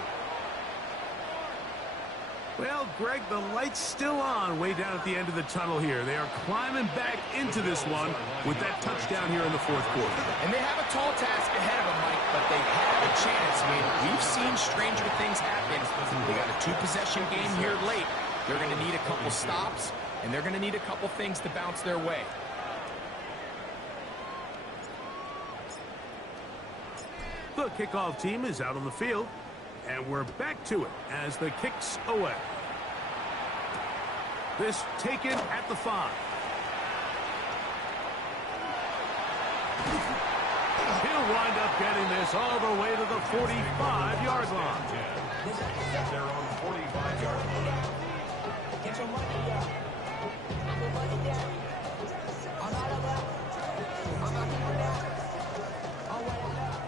Well, Greg, the light's still on way down at the end of the tunnel here. They are climbing back into this one with that touchdown here in the 4th quarter. And they have a tall task ahead of them, Mike, but they have a chance. I mean, we've seen stranger things happen. They got a 2-possession game here late. They're going to need a couple stops, and they're going to need a couple things to bounce their way. The kickoff team is out on the field, and we're back to it as the kick's away. This taken at the 5. He'll wind up getting this all the way to the 45-yard line. At their own 45-yard line. Get your money up. Get your money down. I'm out of that. I'm out of that. I'm way out of.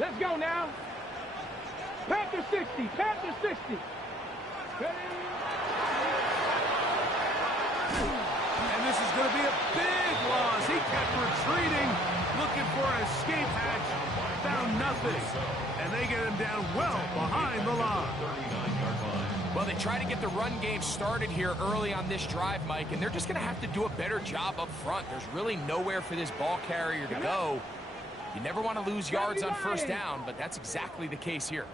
Let's go now. Panther 60. Panther 60. Ready? And this is going to be a big loss. He kept retreating, looking for an escape hatch, found nothing. And they get him down well behind the line. 39-yard line. Well, they try to get the run game started here early on this drive, Mike, and they're just going to have to do a better job up front. There's really nowhere for this ball carrier to go. You never want to lose yards on 1st down, but that's exactly the case here.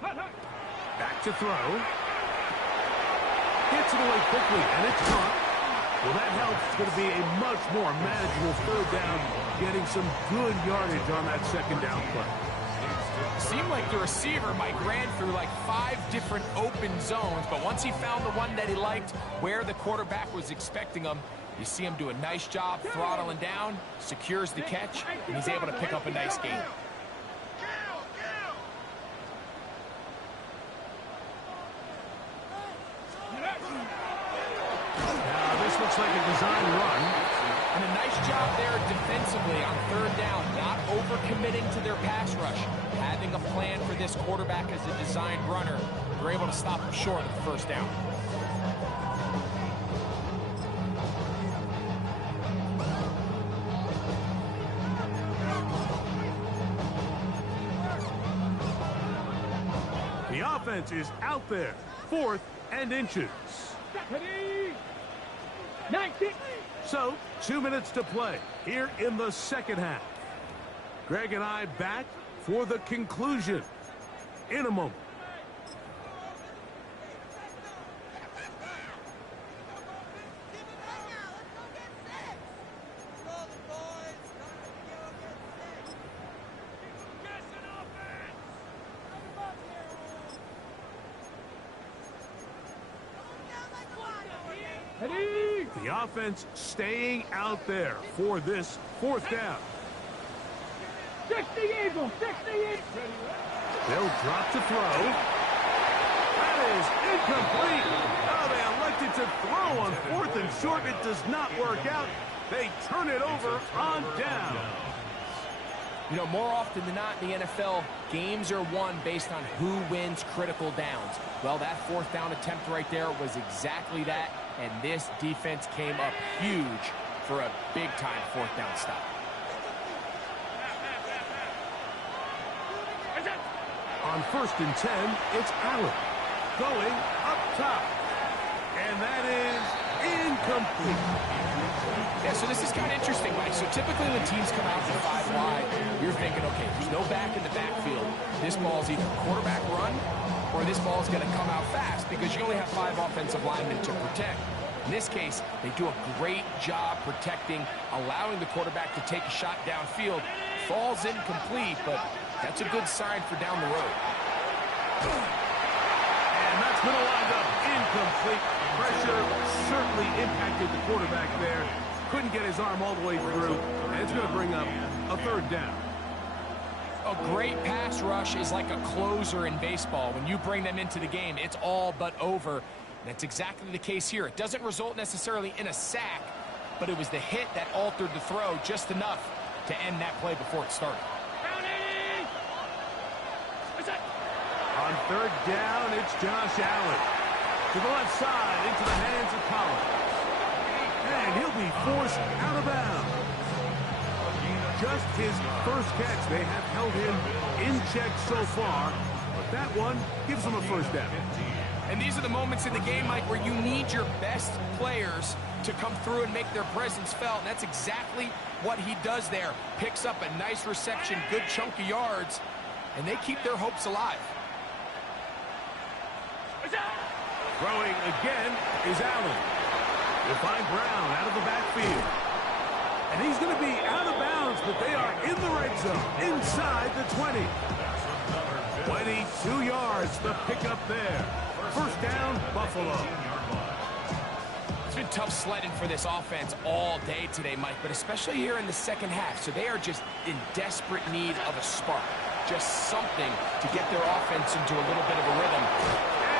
Back to throw. Gets it away quickly, and it's caught. Well, that helps. It's going to be a much more manageable 3rd down, getting some good yardage on that 2nd down play. Seemed like the receiver, Mike, ran through like 5 different open zones, but once he found the one that he liked, where the quarterback was expecting him, you see him do a nice job throttling down, secures the catch, and he's able to pick up a nice gain. Now, this looks like a design run. And a nice job there defensively on 3rd down, not overcommitting to their pass rush. Having a plan for this quarterback as a designed runner, they're able to stop him short of the 1st down. The offense is out there, 4th and inches. Ready? 19. So, 2 minutes to play here in the 2nd half. Greg and I back for the conclusion in a moment. The offense staying out there for this fourth down. 60 Eagles, 60 Eagles. They'll drop to throw. That is incomplete. Oh, they elected to throw on 4th and short. It does not work out. They turn it over on down. You know, more often than not in the NFL, games are won based on who wins critical downs. Well, that 4th down attempt right there was exactly that, and this defense came up huge for a big-time 4th down stop. On 1st and 10, it's Allen going up top. And that is incomplete. Yeah, so this is kind of interesting, Mike. So typically when teams come out to 5 wide, you're thinking, okay, there's no back in the backfield. This ball is either quarterback run or this ball is going to come out fast because you only have 5 offensive linemen to protect. In this case, they do a great job protecting, allowing the quarterback to take a shot downfield. Falls incomplete, but that's a good sign for down the road. And that's going to wind up incomplete. Pressure certainly impacted the quarterback there. Couldn't get his arm all the way through, and it's going to bring up a 3rd down. A great pass rush is like a closer in baseball. When you bring them into the game, it's all but over. That's exactly the case here. It doesn't result necessarily in a sack, but it was the hit that altered the throw just enough to end that play before it started. On 3rd down, it's Josh Allen. To the left side, into the hands of Collins. And he'll be forced out of bounds. Just his first catch. They have held him in check so far, but that one gives him a 1st down. And these are the moments in the game, Mike, where you need your best players to come through and make their presence felt. And that's exactly what he does there. Picks up a nice reception, good chunk of yards, and they keep their hopes alive. Throwing again is Allen. They find Brown out of the backfield. And he's going to be out of bounds, but they are in the red zone, inside the 20. 22 yards, the pickup there. 1st down, Buffalo. It's been tough sledding for this offense all day today, Mike, but especially here in the second half. So they are just in desperate need of a spark. Just something to get their offense into a little bit of a rhythm.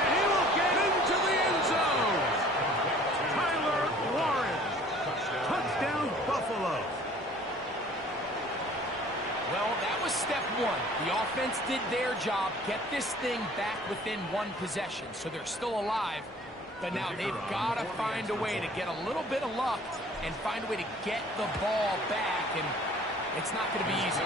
And he will get into the end zone. Tyler Warren. Touchdown, Buffalo. Well, that was step 1. The offense did their job, get this thing back within 1 possession. So they're still alive. But now they've got to find a way to get a little bit of luck and find a way to get the ball back. And it's not going to be easy.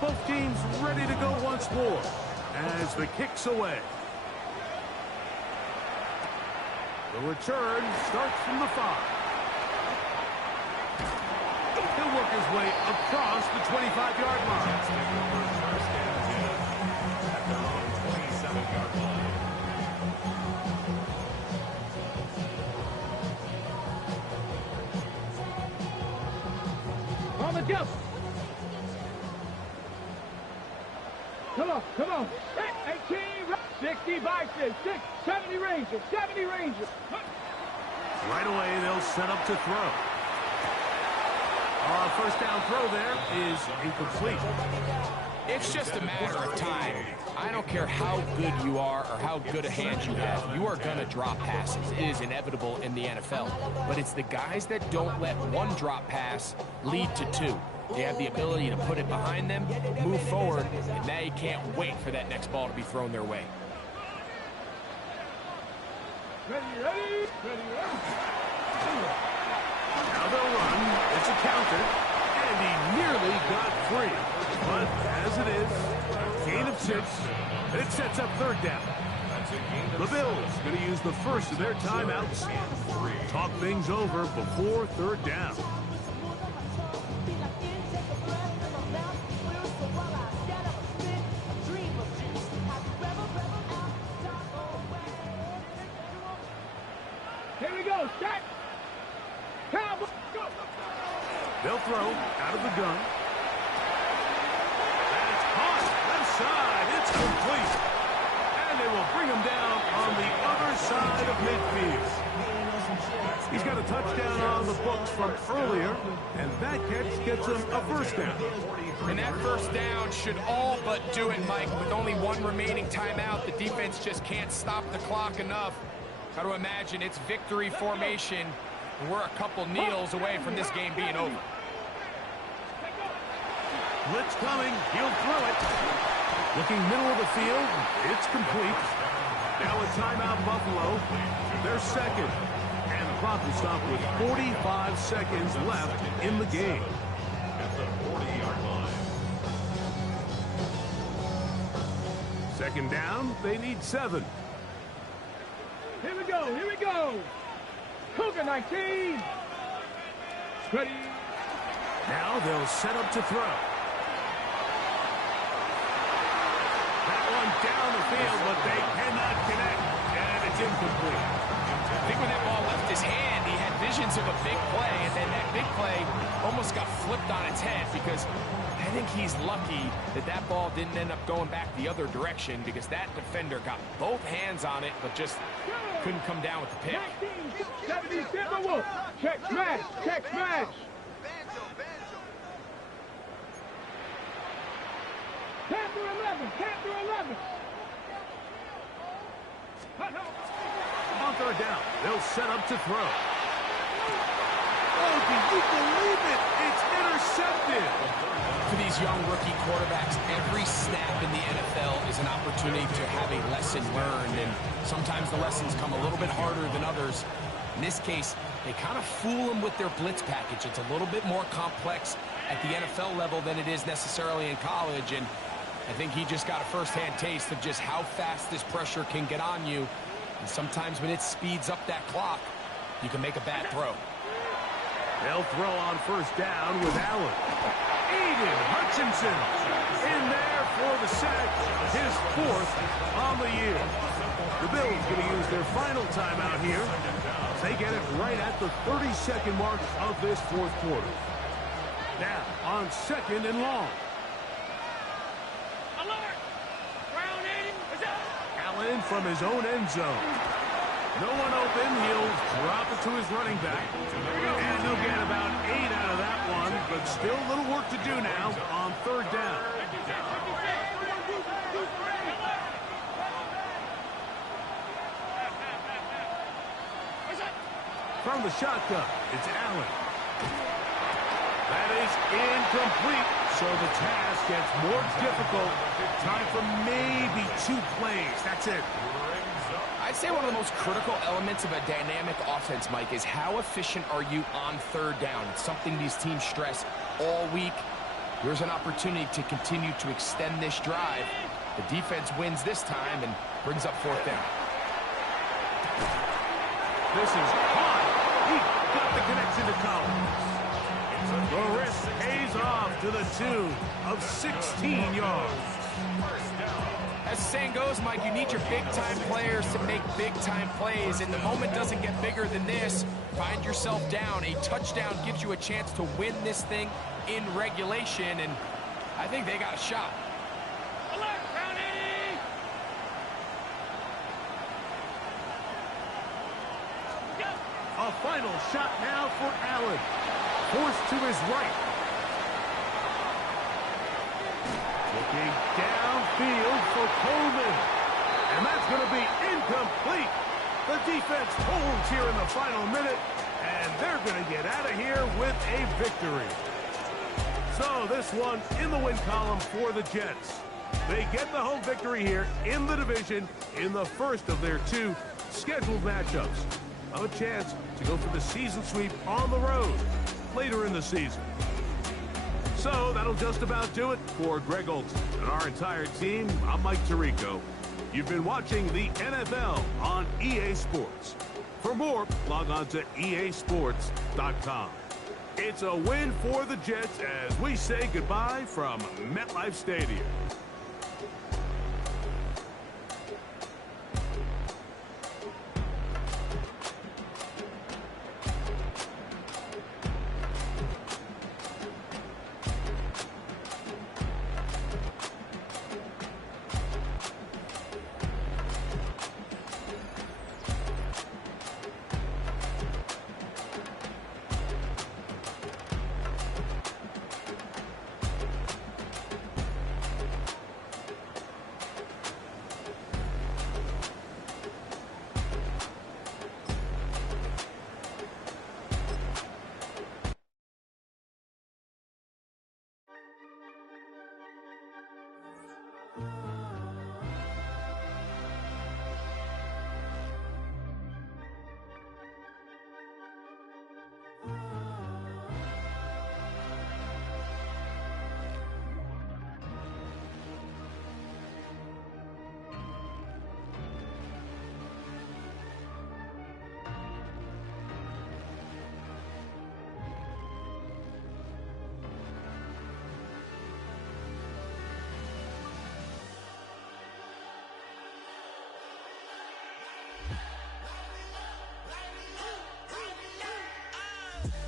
Both teams ready to go once more as the kick's away. The return starts from the 5. He'll work his way across the 25-yard line. On the jump. Come on. 18, 60 Bison, 70 Rangers, 70 Rangers. Right away, they'll set up to throw. 1st down throw there is incomplete. It's just a matter of time. I don't care how good you are or how good a hand you have. You are going to drop passes. It is inevitable in the NFL. But it's the guys that don't let one drop pass lead to 2. They have the ability to put it behind them, move forward, and now you can't wait for that next ball to be thrown their way. Ready. Now they'll run. It's a counter. And he nearly got free. But as it is, gain of 6. And it sets up 3rd down. The Bills going to use the first of their timeouts. Talk things over before 3rd down. Here we go. go, set. Cowboy, go. They'll throw out of the gun. That's caught left side. It's complete. And they will bring him down on the other side of midfield. He's got a touchdown on the books from earlier, and that catch gets him a first down. And that first down should all but do it, Mike. With only one remaining timeout, the defense just can't stop the clock enough. Got to imagine it's victory formation, and we're a couple kneels away from this game being over. Blitz coming. He'll throw it. Looking middle of the field. It's complete. Now a timeout, Buffalo. They're second. And the clock will stop with 45 seconds left in the game. At the 40-yard line. Second down, they need 7. Here we go, here we go. Cougar 19. Ready. Now they'll set up to throw. That one down the field, but they cannot connect. And it's incomplete. I think when that ball left his hand, he had visions of a big play, and then that big play almost got flipped on its head because I think he's lucky that that ball didn't end up going back the other direction because that defender got both hands on it but just couldn't come down with the pick. 70 Timberwolves. Check smash, check smash. Panther 11, Panther 11. On third down, they'll set up to throw. Oh, can you believe it? It's intercepted. For these young rookie quarterbacks, every snap in the NFL is an opportunity to have a lesson learned, and sometimes the lessons come a little bit harder than others. In this case, they kind of fool them with their blitz package. It's a little bit more complex at the NFL level than it is necessarily in college, and I think he just got a first-hand taste of just how fast this pressure can get on you. And sometimes when it speeds up that clock, you can make a bad throw. They'll throw on first down with Allen. Aiden Hutchinson in there for the sack, his 4th on the year. The Bills going to use their final timeout here. They get it right at the 30-second mark of this 4th quarter. Now on 2nd and long. Allen from his own end zone. No one open. He'll drop it to his running back. And he'll get about 8 out of that one, but still a little work to do now on third down. From the shotgun, it's Allen. That is incomplete, so the task gets more difficult. Time for maybe 2 plays. That's it. I'd say one of the most critical elements of a dynamic offense, Mike, is how efficient are you on third down? It's something these teams stress all week. Here's an opportunity to continue to extend this drive. The defense wins this time and brings up 4th down. This is caught. He got the connection to Collins. The risk pays off to the tune of 16 yards. As the saying goes, Mike, you need your big-time players to make big-time plays, and the moment doesn't get bigger than this. Find yourself down. A touchdown gives you a chance to win this thing in regulation, and I think they got a shot. Alert, County! A final shot now for Allen. Forced to his right. Looking downfield for Coleman. And that's going to be incomplete. The defense holds here in the final minute, and they're going to get out of here with a victory. So this one in the win column for the Jets. They get the home victory here in the division in the first of their 2 scheduled matchups. A chance to go for the season sweep on the road later in the season. So that'll just about do it for Greg Olsen and our entire team. I'm Mike Tirico. You've been watching the NFL on EA Sports. For more, log on to easports.com. It's a win for the Jets as we say goodbye from MetLife Stadium.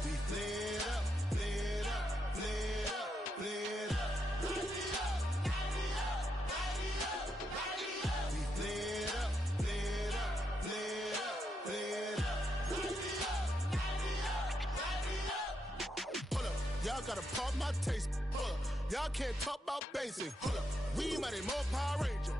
We played up, played up, played up, played up. We played up, played up, played up, played up. Hold up, y'all gotta pump my taste. Hold up, y'all can't talk about basic. Hold up, we mighty more Power Ranger.